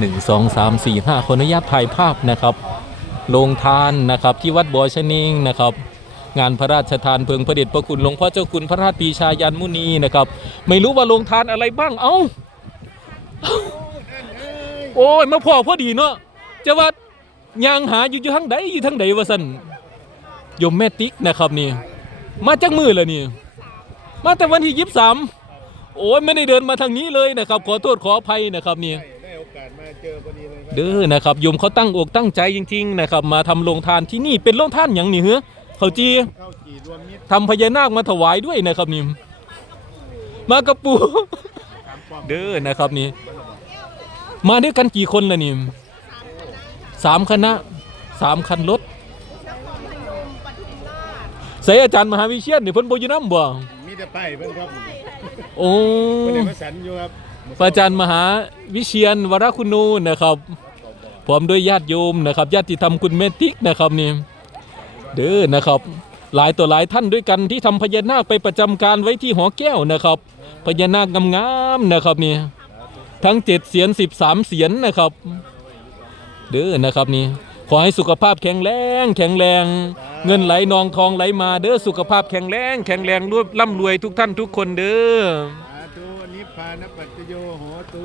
หนึ่งสองสามสี่ห้าขออนุญาตถ่ายภาพนะครับโรงทานนะครับที่วัดบ่อชะนิงนะครับงานพระราชทานเพลิงพระเดชพระคุณหลวงพ่อเจ้าคุณพระราชปีชายันมุนีนะครับ ไม่รู้ว่าโรงทานอะไรบ้างเอ้าโอ้ยมาพอพอดีเนาะจะว่ายางหาอยู่อยู่ทางใดอยู่ทางใดวะสันยมแม่ติ๊กนะครับนี่ มาจากมือเลยนี่ มาแต่วันที่ยี่สามโอ้ยไม่ได้เดินมาทางนี้เลยนะครับ ขอโทษขออภัยนะครับนี่าสมาเจอพอดีเลยครับเด้อนะครับโยมเขาตั้งอกตั้งใจจริงๆนะครับมาทำโรงทานที่นี่เป็นโรงทานอย่างนี้เหรอเขาจีเข้าจีรวมมิตรทำพญานาคมาถวายด้วยนะครับนี่มากระปู สามปอมเด้อนะครับนี่ มาด้วยกันกี่คนล่ะนี่สามคณะสามคันรถใส่อาจารย์มหาวิเชียนนี่เพิ่นบ่อยู่นำบ่มีแต่ป้ายเพิ่นครับโอ้ เพิ่นได้มาสันอยู่ครับ พระอาจารย์มหาวิเชียนวรคุณนูนะครับพร้อมด้วยญาติโยมนะครับญาติธรรมคุณเมติกนะครับนี่เด้อนะครับ หลายต่อหลายท่านด้วยกันที่ทำพญานาคไปประจำการไว้ที่หอแก้วนะครับ พญานาคงามๆนะครับนี่ทั้งเจ็ดเสียนสิบสามเสียนนะครับเด้อนะครับนี่ขอให้สุขภาพแข็งแรงแข็งแรง เงินไหลนองทองไหลมาเด้อสุขภาพแข็งแรง แข็งแรงรวยร่ำรวยทุกท่านทุกคนเด้อ นิพพานปัจจโยโหตุ